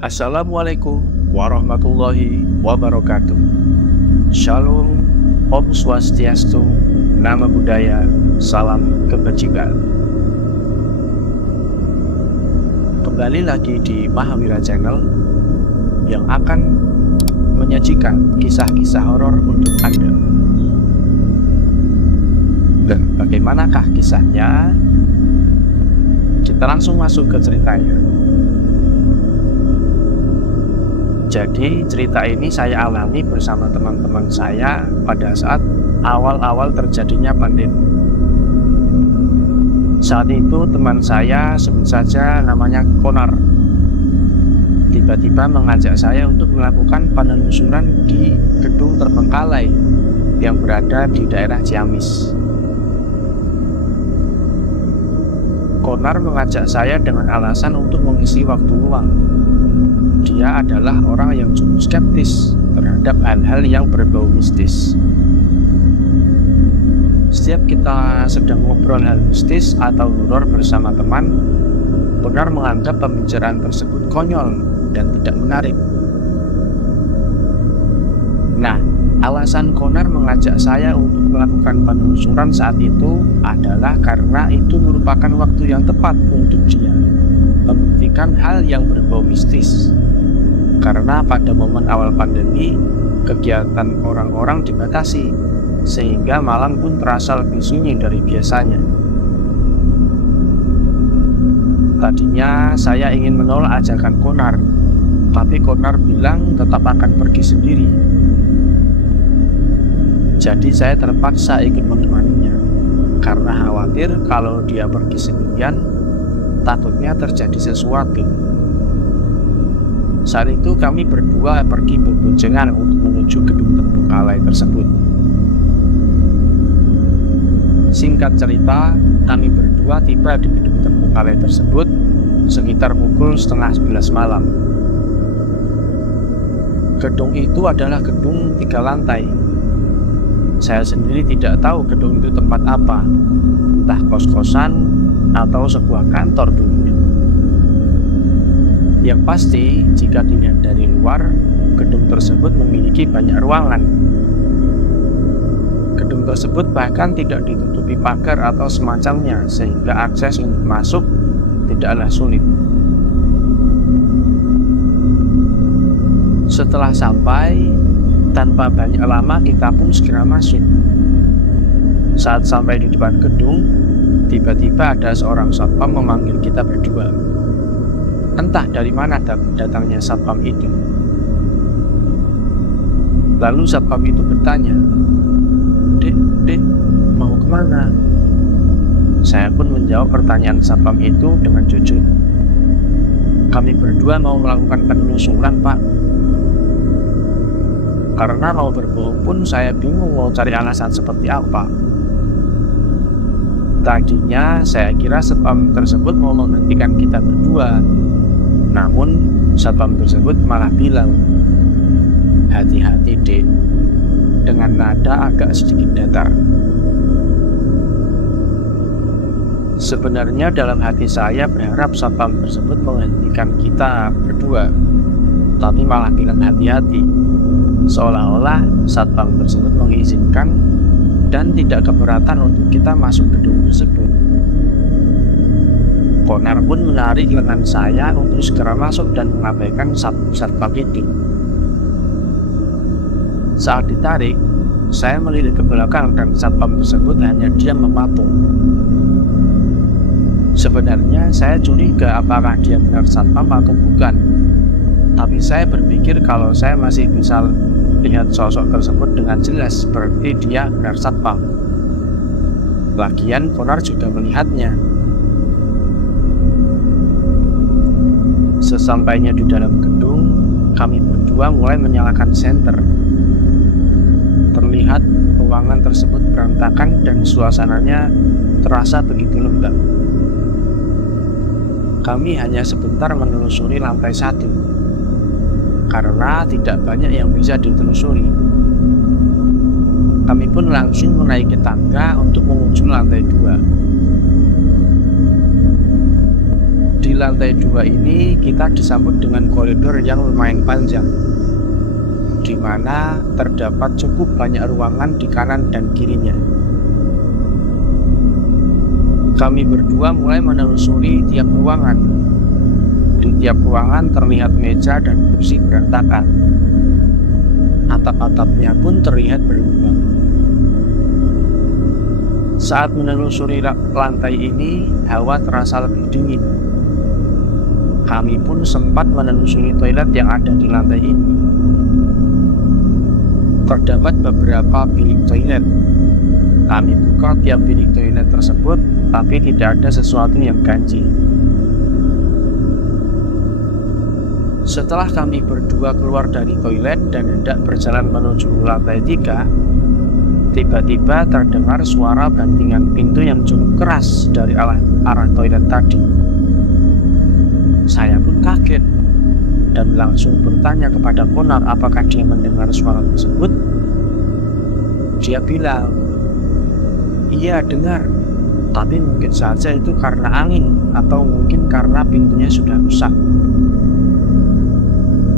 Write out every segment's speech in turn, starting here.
Assalamualaikum warahmatullahi wabarakatuh. Shalom, Om Swastiastu, Namo Buddhaya, Salam Kebajikan. Kembali lagi di Mahawira Channel yang akan menyajikan kisah-kisah horor untuk Anda. Dan bagaimanakah kisahnya? Kita langsung masuk ke ceritanya. Jadi cerita ini saya alami bersama teman-teman saya pada saat awal-awal terjadinya pandemi. Saat itu teman saya, sebut saja namanya Konar, tiba-tiba mengajak saya untuk melakukan penelusuran di gedung terbengkalai yang berada di daerah Ciamis. Konar mengajak saya dengan alasan untuk mengisi waktu luang. Dia adalah orang yang cukup skeptis terhadap hal-hal yang berbau mistis. Setiap kita sedang ngobrol hal mistis atau horor bersama teman, Konar menganggap pembicaraan tersebut konyol dan tidak menarik. Nah, alasan Konar mengajak saya untuk melakukan penelusuran saat itu adalah karena itu merupakan waktu yang tepat untuk dia membuktikan hal yang berbau mistis. Karena pada momen awal pandemi, kegiatan orang-orang dibatasi, sehingga malam pun terasa lebih sunyi dari biasanya. Tadinya saya ingin menolak ajakan Konar, tapi Konar bilang tetap akan pergi sendiri. Jadi saya terpaksa ikut menemaninya, karena khawatir kalau dia pergi sendirian, takutnya terjadi sesuatu. Saat itu kami berdua pergi berboncengan untuk menuju gedung terbengkalai tersebut. Singkat cerita, kami berdua tiba di gedung terbengkalai tersebut sekitar pukul 10:30 malam. Gedung itu adalah gedung 3 lantai. Saya sendiri tidak tahu gedung itu tempat apa, entah kos-kosan atau sebuah kantor dulunya. Yang pasti, jika dilihat dari luar, gedung tersebut memiliki banyak ruangan. Gedung tersebut bahkan tidak ditutupi pagar atau semacamnya, sehingga akses untuk masuk tidaklah sulit. Setelah sampai, tanpa banyak lama kita pun segera masuk. Saat sampai di depan gedung, tiba-tiba ada seorang satpam memanggil kita berdua. Entah dari mana datangnya satpam itu. Lalu satpam itu bertanya, Dek, mau kemana? Saya pun menjawab pertanyaan satpam itu dengan jujur. Kami berdua mau melakukan penelusuran, Pak. Karena mau berbohong pun saya bingung mau cari alasan seperti apa. Tadinya saya kira satpam tersebut mau menghentikan kita berdua. Namun satpam tersebut malah bilang, "Hati-hati, Dek," dengan nada agak sedikit datar. Sebenarnya dalam hati saya berharap satpam tersebut menghentikan kita berdua, tapi malah bilang hati-hati, seolah-olah satpam tersebut mengizinkan dan tidak keberatan untuk kita masuk gedung tersebut. Konar pun menarik lengan saya untuk segera masuk dan mengabaikan satpam itu. Saat ditarik, saya melirik ke belakang dan satpam tersebut hanya diam mematung. Sebenarnya saya curiga apakah dia benar satpam atau bukan. Tapi saya berpikir kalau saya masih bisa lihat sosok tersebut dengan jelas, berarti dia benar satpam. Lagian Konar juga melihatnya. Sesampainya di dalam gedung, kami berdua mulai menyalakan senter. Terlihat ruangan tersebut berantakan dan suasananya terasa begitu lembab. Kami hanya sebentar menelusuri lantai 1, karena tidak banyak yang bisa ditelusuri. Kami pun langsung menaiki tangga untuk menuju lantai 2. Di lantai 2 ini kita disambut dengan koridor yang lumayan panjang, di mana terdapat cukup banyak ruangan di kanan dan kirinya. Kami berdua mulai menelusuri tiap ruangan. Di tiap ruangan terlihat meja dan kursi berantakan. Atap-atapnya pun terlihat berlubang. Saat menelusuri lantai ini, hawa terasa lebih dingin. Kami pun sempat menelusuri toilet yang ada di lantai ini. Terdapat beberapa bilik toilet. Kami buka tiap bilik toilet tersebut, tapi tidak ada sesuatu yang ganjil. Setelah kami berdua keluar dari toilet dan hendak berjalan menuju lantai 3, tiba-tiba terdengar suara bantingan pintu yang cukup keras dari arah toilet tadi. Saya pun kaget dan langsung bertanya kepada Konar apakah dia mendengar suara tersebut. Dia bilang, "Iya, dengar, tapi mungkin saja itu karena angin atau mungkin karena pintunya sudah rusak."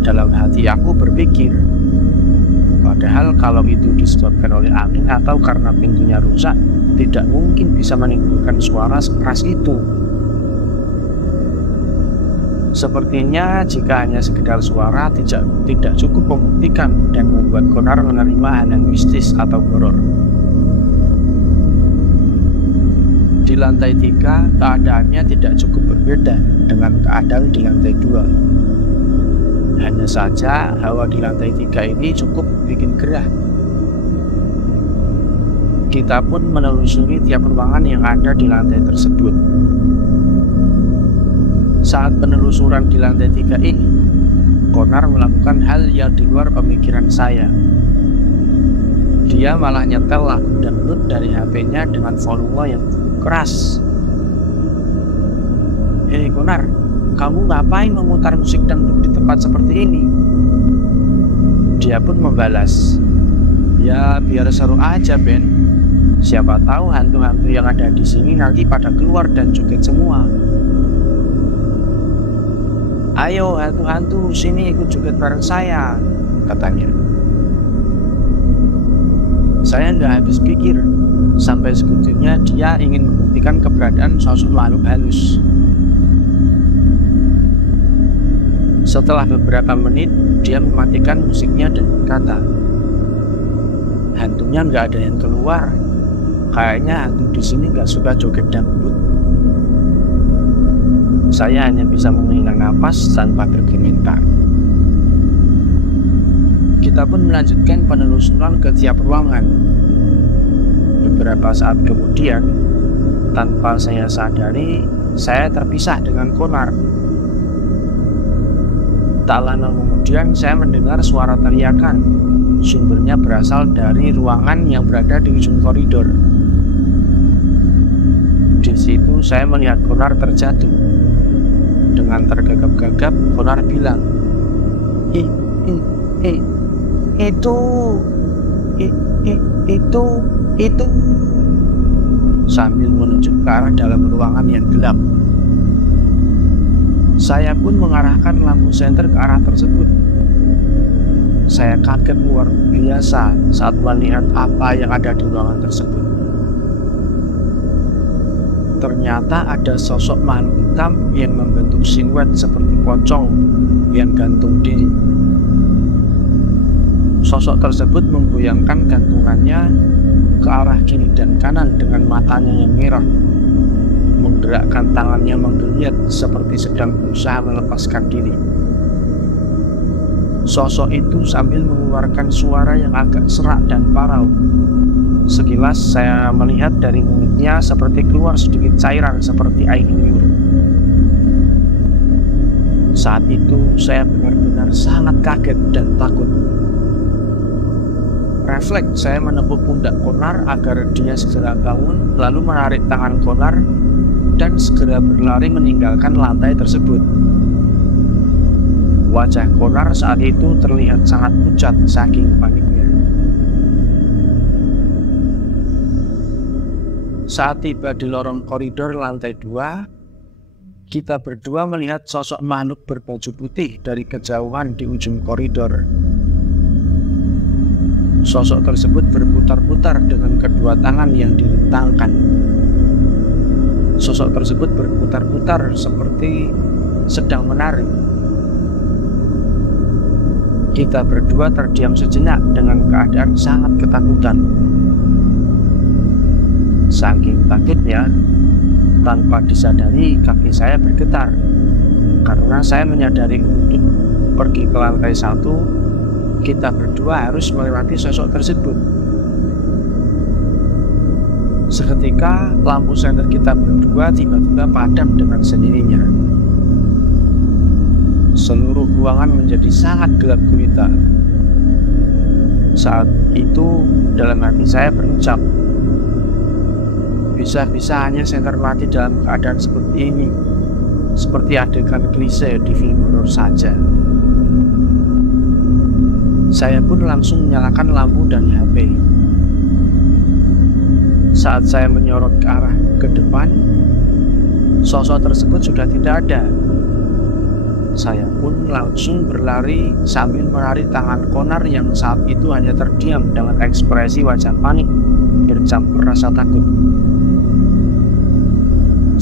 Dalam hati aku berpikir, padahal kalau itu disebabkan oleh angin atau karena pintunya rusak, tidak mungkin bisa menimbulkan suara sekeras itu. Sepertinya jika hanya sekedar suara tidak cukup membuktikan dan membuat Konar menerima hal yang mistis atau horor. Di lantai 3, keadaannya tidak cukup berbeda dengan keadaan di lantai 2. Hanya saja hawa di lantai 3 ini cukup bikin gerah. Kita pun menelusuri tiap ruangan yang ada di lantai tersebut. Saat penelusuran di lantai 3 ini, Konar melakukan hal yang di luar pemikiran saya. Dia malah nyetel lagu dangdut dari HP-nya dengan volume yang keras. "Hei Konar, kamu ngapain memutar musik dangdut di tempat seperti ini?" Dia pun membalas, "Ya biar seru aja Ben. Siapa tahu hantu-hantu yang ada di sini nanti pada keluar dan joget semua. Ayo hantu-hantu sini ikut joget bareng saya," katanya. Saya nggak habis pikir, sampai segitunya dia ingin membuktikan keberadaan sosok makhluk halus. Setelah beberapa menit, dia mematikan musiknya dan berkata, "Hantunya nggak ada yang keluar. Kayaknya hantu di sini nggak suka joget dangdut." Saya hanya bisa menghela napas tanpa berkomentar. Kita pun melanjutkan penelusuran ke tiap ruangan. Beberapa saat kemudian, tanpa saya sadari, saya terpisah dengan Konar. Tak lama kemudian saya mendengar suara teriakan. Sumbernya berasal dari ruangan yang berada di ujung koridor. Di situ saya melihat Konar terjatuh. Dengan tergagap-gagap, Konar bilang, itu," sambil menunjuk ke arah dalam ruangan yang gelap. Saya pun mengarahkan lampu senter ke arah tersebut. Saya kaget luar biasa saat melihat apa yang ada di ruangan tersebut. Ternyata ada sosok makhluk hitam yang membentuk siluet seperti pocong yang gantung diri. Sosok tersebut menggoyangkan gantungannya ke arah kiri dan kanan dengan matanya yang merah, menggerakkan tangannya menggeliat seperti sedang berusaha melepaskan diri. Sosok itu sambil mengeluarkan suara yang agak serak dan parau. Sekilas saya melihat dari mulutnya seperti keluar sedikit cairan seperti air liur. Saat itu saya benar-benar sangat kaget dan takut. Refleks saya menepuk pundak Konar agar dia segera bangun, lalu menarik tangan Konar dan segera berlari meninggalkan lantai tersebut. Wajah Konar saat itu terlihat sangat pucat saking paniknya. Saat tiba di lorong koridor lantai 2, Kita berdua melihat sosok makhluk berbaju putih dari kejauhan di ujung koridor. Sosok tersebut berputar-putar dengan kedua tangan yang direntangkan. Sosok tersebut berputar-putar seperti sedang menari. Kita berdua terdiam sejenak dengan keadaan sangat ketakutan. Saking takutnya, tanpa disadari kaki saya bergetar karena saya menyadari untuk pergi ke lantai 1, kita berdua harus melewati sosok tersebut. Seketika lampu senter kita berdua tiba-tiba padam dengan sendirinya. Seluruh ruangan menjadi sangat gelap gulita. Saat itu dalam hati saya berucap, bisa-bisa hanya senter mati dalam keadaan seperti ini, seperti adegan klise di film horor saja. Saya pun langsung menyalakan lampu dan HP. Saat saya menyorot ke arah ke depan, sosok tersebut sudah tidak ada. Saya pun langsung berlari sambil menarik tangan Konar yang saat itu hanya terdiam dengan ekspresi wajah panik bercampur rasa takut.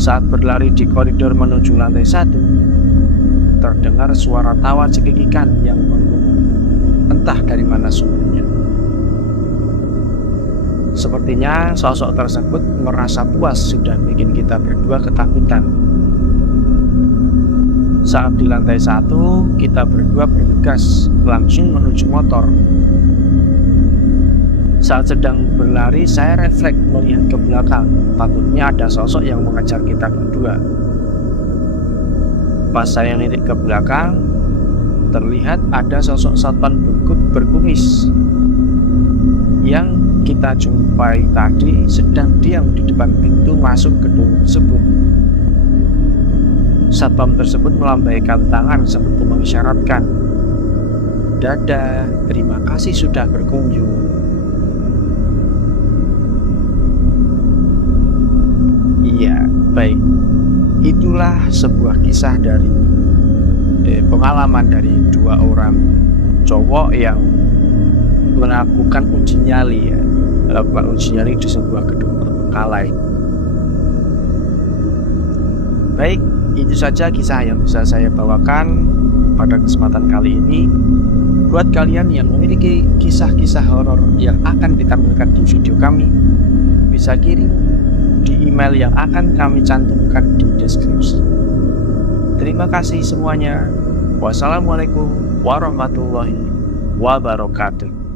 Saat berlari di koridor menuju lantai 1, terdengar suara tawa cekikikan yang menggema, entah dari mana sumbernya. Sepertinya sosok tersebut merasa puas sudah bikin kita berdua ketakutan. Saat di lantai 1, kita berdua bergegas langsung menuju motor. Saat sedang berlari, saya refleks melihat ke belakang. Takutnya ada sosok yang mengejar kita berdua. Pas saya nilik ke belakang, terlihat ada sosok satpam berkumis yang kita jumpai tadi sedang diam di depan pintu masuk gedung tersebut. Satpam tersebut melambaikan tangan seperti mengisyaratkan, "Dadah, terima kasih sudah berkunjung." Iya, baik. Itulah sebuah kisah dari pengalaman dari dua orang cowok yang melakukan uji nyali di sebuah gedung terbengkalai. Baik, itu saja kisah yang bisa saya bawakan pada kesempatan kali ini. Buat kalian yang memiliki kisah-kisah horor yang akan ditampilkan di video kami, bisa kirim di email yang akan kami cantumkan di deskripsi. Terima kasih semuanya. Wassalamualaikum warahmatullahi wabarakatuh.